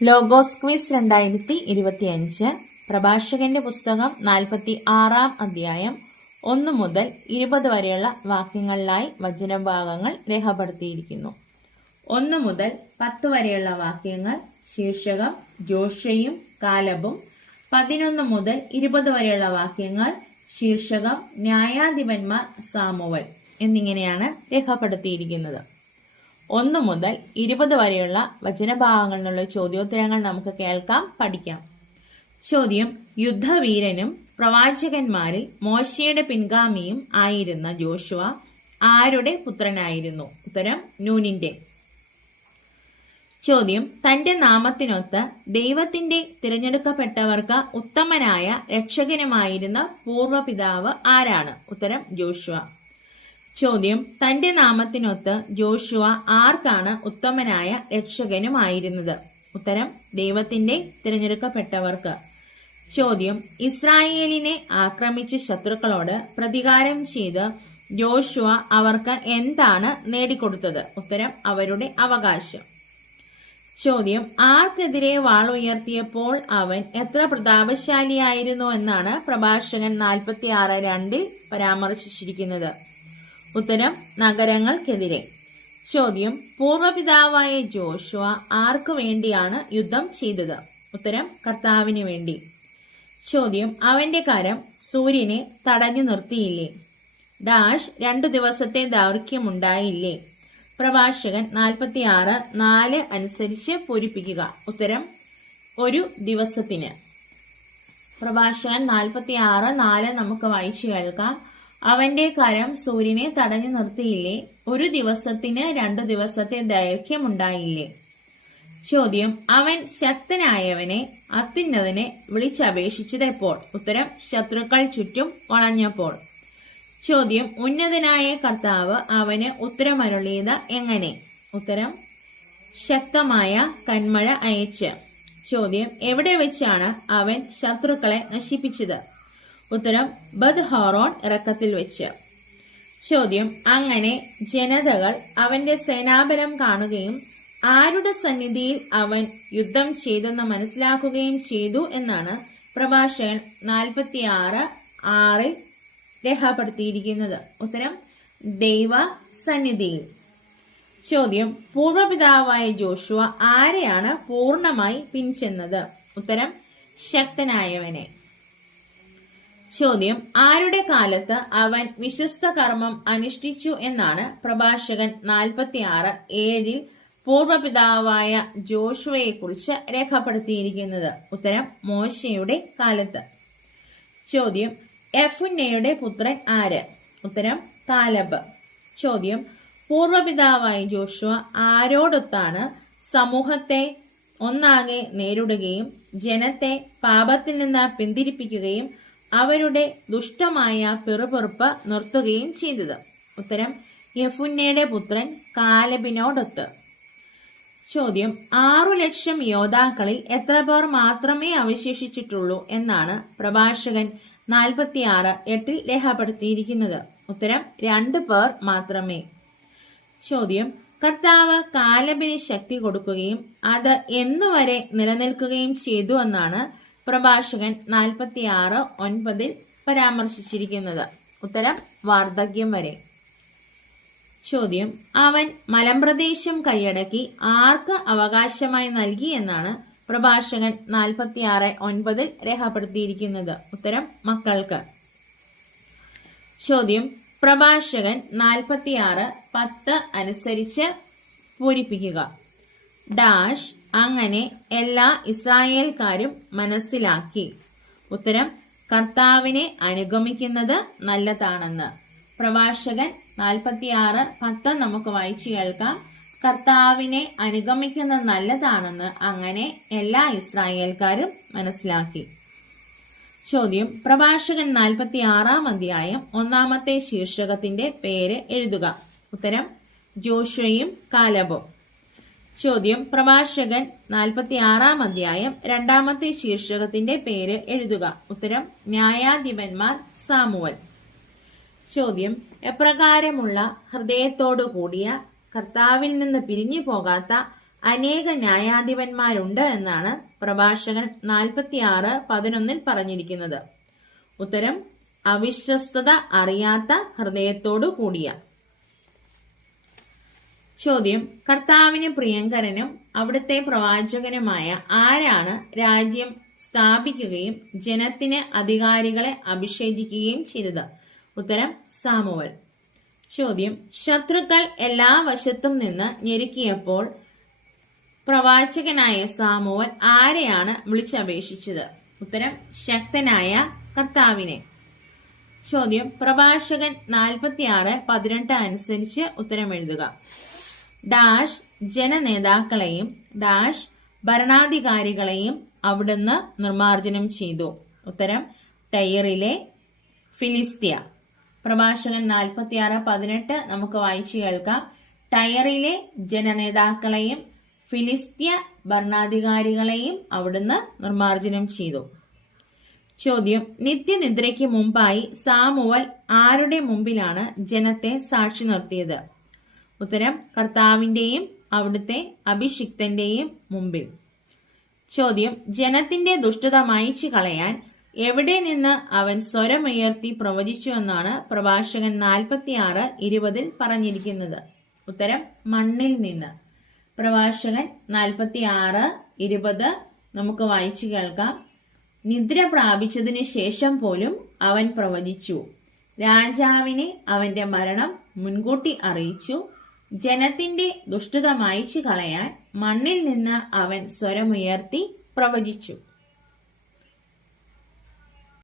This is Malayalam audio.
ലോഗോസ് ക്വിസ് 2025 പ്രഭാഷകന്റെ പുസ്തകം 46-ാം അധ്യായം 1 മുതൽ 20 വരെയുള്ള വാക്യങ്ങളിലായി വചനഭാഗങ്ങൾ രേഖപ്പെടുത്തിയിരിക്കുന്നു. 1 മുതൽ 10 വരെയുള്ള വാക്യങ്ങൾ ശീർഷകം ജോഷയും കാലബും, 11 മുതൽ 20 വരെയുള്ള വാക്യങ്ങൾ ശീർഷകം ന്യായാധിപന്മാർ സാമുവൽ എന്നിങ്ങനെയാണ് രേഖപ്പെടുത്തിയിരിക്കുന്നത്. 1 മുതൽ 20 വരെയുള്ള വചനഭാഗങ്ങളിൽ നിന്നുള്ള ചോദ്യോത്തരങ്ങൾ നമുക്ക് കേൾക്കാം, പഠിക്കാം. ചോദ്യം: യുദ്ധവീരനും പ്രവാചകന്മാരിൽ മോശയുടെ പിൻഗാമിയും ആയിരുന്ന ജോഷുവ ആരുടെ പുത്രനായിരുന്നു? ഉത്തരം: നൂനിന്റെ. ചോദ്യം: തന്റെ നാമത്തിനൊത്ത് ദൈവത്തിന്റെ തിരഞ്ഞെടുക്കപ്പെട്ടവർക്ക് ഉത്തമനായ രക്ഷകനുമായിരുന്ന പൂർവ്വപിതാവ് ആരാണ്? ഉത്തരം: ജോഷുവ. ചോദ്യം: തന്റെ നാമത്തിനൊത്ത് ജോഷുവ ആർക്കാണ് ഉത്തമനായ രക്ഷകനുമായിരുന്നത്? ഉത്തരം: ദൈവത്തിന്റെ തിരഞ്ഞെടുക്കപ്പെട്ടവർക്ക്. ചോദ്യം: ഇസ്രായേലിനെ ആക്രമിച്ച ശത്രുക്കളോട് പ്രതികാരം ചെയ്ത് ജോഷുവ അവർക്ക് എന്താണ് നേടിക്കൊടുത്തത്? ഉത്തരം: അവരുടെ അവകാശം. ചോദ്യം: ആർക്കെതിരെ വാൾ ഉയർത്തിയപ്പോൾ അവൻ എത്ര പ്രതാപശാലിയായിരുന്നു എന്നാണ് പ്രഭാഷകൻ 46:2 പരാമർശിച്ചിരിക്കുന്നത്? ഉത്തരം: നഗരങ്ങൾക്കെതിരെ. ചോദ്യം: പൂർവ്വപിതാവായ ജോഷുവ ആർക്കു വേണ്ടിയാണ് യുദ്ധം ചെയ്തത്? ഉത്തരം: കർത്താവിന് വേണ്ടി. ചോദ്യം: അവന്റെ കരം സൂര്യനെ തടഞ്ഞു നിർത്തിയില്ലേ? 2 ദിവസത്തെ ദൈർഘ്യമുണ്ടായില്ലേ? പ്രഭാഷകൻ 46:4 അനുസരിച്ച് പൂരിപ്പിക്കുക. ഉത്തരം: 1 ദിവസത്തിന്. പ്രഭാഷകൻ 46:4 നമുക്ക് വായിച്ചു കേൾക്കാം. അവന്റെ കരം സൂര്യനെ തടഞ്ഞു നിർത്തിയില്ലേ? 1 ദിവസത്തിന് 2 ദിവസത്തെ ദൈർഘ്യമുണ്ടായില്ലേ? ചോദ്യം: അവൻ ശക്തനായവനെ അത്യുന്നതനെ വിളിച്ചപേക്ഷിച്ചത് എപ്പോൾ? ഉത്തരം: ശത്രുക്കൾ ചുറ്റും വളഞ്ഞപ്പോൾ. ചോദ്യം: ഉന്നതനായ കർത്താവ് അവന് ഉത്തരമരുളിയത് എങ്ങനെ? ഉത്തരം: ശക്തമായ കന്മഴ അയച്ച്. ചോദ്യം: എവിടെ വെച്ചാണ് അവൻ ശത്രുക്കളെ നശിപ്പിച്ചത്? ഉത്തരം: ബദ്ഹോറോൺ ഇറക്കത്തിൽ വെച്ച്. ചോദ്യം: അങ്ങനെ ജനതകൾ അവന്റെ സേനാബലം കാണുകയും ആരുടെ സന്നിധിയിൽ അവൻ യുദ്ധം ചെയ്തെന്ന് മനസ്സിലാക്കുകയും ചെയ്തു എന്നാണ് പ്രഭാഷകൻ 46:6 രേഖപ്പെടുത്തിയിരിക്കുന്നത്? ഉത്തരം: ദൈവ സന്നിധിയിൽ. ചോദ്യം: പൂർവ്വപിതാവായ ജോഷുവ ആരെയാണ് പൂർണ്ണമായി പിൻചെന്നത്? ഉത്തരം: ശക്തനായവനെ. ചോദ്യം: ആരുടെ കാലത്ത് അവൻ വിശ്വസ്ത കർമ്മം അനുഷ്ഠിച്ചു എന്നാണ് പ്രഭാഷകൻ 46:7 പൂർവ്വപിതാവായ ജോഷുവയെക്കുറിച്ച് രേഖപ്പെടുത്തിയിരിക്കുന്നത്? ഉത്തരം: മോശയുടെ കാലത്ത്. ചോദ്യം: യെഫുന്നെയുടെ പുത്രൻ ആര്? ഉത്തരം: കാലബ്. ചോദ്യം: പൂർവ്വപിതാവായ ജോഷുവ ആരോടൊത്താണ് സമൂഹത്തെ ഒന്നാകെ നേരിടുകയും ജനത്തെ പാപത്തിൽ നിന്ന് പിന്തിരിപ്പിക്കുകയും അവരുടെ ദുഷ്ടമായ പിറുപിറുപ്പ് നിർത്തുകയും ചെയ്തത്? ഉത്തരം: യെഫുന്നെയുടെ പുത്രൻ കാലബിനോടൊത്ത്. ചോദ്യം: 6 ലക്ഷം യോദ്ധാക്കളിൽ എത്ര പേർ മാത്രമേ അവശേഷിച്ചിട്ടുള്ളൂ എന്നാണ് പ്രഭാഷകൻ 46:8 രേഖപ്പെടുത്തിയിരിക്കുന്നത്? ഉത്തരം: 2 പേർ മാത്രമേ. ചോദ്യം: കർത്താവ് കാലബിന് ശക്തി കൊടുക്കുകയും അത് എന്നുവരെ നിലനിൽക്കുകയും ചെയ്തു എന്നാണ് പ്രഭാഷകൻ 46:9 പരാമർശിച്ചിരിക്കുന്നത്? ഉത്തരം: വാർദ്ധക്യം വരെ. ചോദ്യം: അവൻ മലമ്പ്രദേശം കൈയടക്കി ആർക്ക് അവകാശമായി നൽകി എന്നാണ് പ്രഭാഷകൻ 46:9 രേഖപ്പെടുത്തിയിരിക്കുന്നത്? ഉത്തരം: മക്കൾക്ക്. ചോദ്യം: പ്രഭാഷകൻ 46:10 അനുസരിച്ച് പൂരിപ്പിക്കുക. അങ്ങനെ എല്ലാ ഇസ്രായേൽക്കാരും മനസ്സിലാക്കി. ഉത്തരം: കർത്താവിനെ അനുഗമിക്കുന്നത് നല്ലതാണെന്ന്. പ്രഭാഷകൻ 46:10 നമുക്ക് വായിച്ചു കേൾക്കാം. കർത്താവിനെ അനുഗമിക്കുന്നത് നല്ലതാണെന്ന് അങ്ങനെ എല്ലാ ഇസ്രായേൽക്കാരും മനസ്സിലാക്കി. ചോദ്യം: പ്രഭാഷകൻ 46-ാം അധ്യായം 1-ാമത്തെ ശീർഷകത്തിന്റെ പേര് എഴുതുക. ഉത്തരം: ജോഷുവയും കാലബും. ചോദ്യം: പ്രഭാഷകൻ 46-ാം അധ്യായം 2-ാമത്തെ ശീർഷകത്തിന്റെ പേര് എഴുതുക. ഉത്തരം: ന്യായാധിപന്മാർ സാമുവൽ. ചോദ്യം: എപ്രകാരമുള്ള ഹൃദയത്തോടു കൂടിയ കർത്താവിൽ നിന്ന് പിരിഞ്ഞു പോകാത്ത അനേക ന്യായാധിപന്മാരുണ്ട് എന്നാണ് പ്രഭാഷകൻ 46:11 പറഞ്ഞിരിക്കുന്നത്. ഉത്തരം അവിശ്വസ്തത അറിയാത്ത ഹൃദയത്തോടു കൂടിയ. ചോദ്യം: കർത്താവിന് പ്രിയങ്കരനും അവിടുത്തെ പ്രവാചകനുമായ ആരാണ് രാജ്യം സ്ഥാപിക്കുകയും ജനത്തിന് അധികാരികളെ അഭിഷേചിക്കുകയും ചെയ്തത്? ഉത്തരം സാമുവൽ. ചോദ്യം: ശത്രുക്കൾ എല്ലാ വശത്തും നിന്ന് ഞെരുക്കിയപ്പോൾ പ്രവാചകനായ സാമുവൽ ആരെയാണ് വിളിച്ചപേക്ഷിച്ചത്? ഉത്തരം ശക്തനായ കർത്താവിനെ. ചോദ്യം: പ്രഭാഷകൻ 46:18 അനുസരിച്ച് ഉത്തരം എഴുതുക. ഡാഷ് ജനനേതാക്കളെയും ഡാഷ് ഭരണാധികാരികളെയും അവിടുന്ന് നിർമാർജനം ചെയ്തു. ഉത്തരം ടയറിലെ ഫിലിസ്ത്യ. പ്രഭാഷകൻ 46:18 നമുക്ക് വായിച്ചു കേൾക്കാം. ടയറിലെ ജനനേതാക്കളെയും ഫിലിസ്ത്യ ഭരണാധികാരികളെയും അവിടുന്ന് നിർമാർജനം ചെയ്തു. ചോദ്യം: നിത്യനിദ്രയ്ക്ക് മുമ്പായി സാമുവൽ ആരുടെ മുമ്പിലാണ് ജനത്തെ സാക്ഷി നിർത്തിയത്? ഉത്തരം കർത്താവിന്റെയും അവിടുത്തെ അഭിഷിക്തന്റെയും മുമ്പിൽ. ചോദ്യം: ജനത്തിന്റെ ദുഷ്ടത മായ്ച്ചു കളയാൻ എവിടെ നിന്ന് അവൻ സ്വരമുയർത്തി പ്രവചിച്ചു എന്നാണ് പ്രഭാഷകൻ 46:20 പറഞ്ഞിരിക്കുന്നത്? ഉത്തരം മണ്ണിൽ നിന്ന്. പ്രഭാഷകൻ 46:20 നമുക്ക് വായിച്ചു കേൾക്കാം. നിദ്ര പ്രാപിച്ചതിനു ശേഷം പോലും അവൻ പ്രവചിച്ചു. രാജാവിനെ അവന്റെ മരണം മുൻകൂട്ടി അറിയിച്ചു. ജനത്തിന്റെ ദുഷ്ടത മായ്ച്ചു കളയാൻ മണ്ണിൽ നിന്ന് അവൻ സ്വരമുയർത്തി പ്രവചിച്ചു.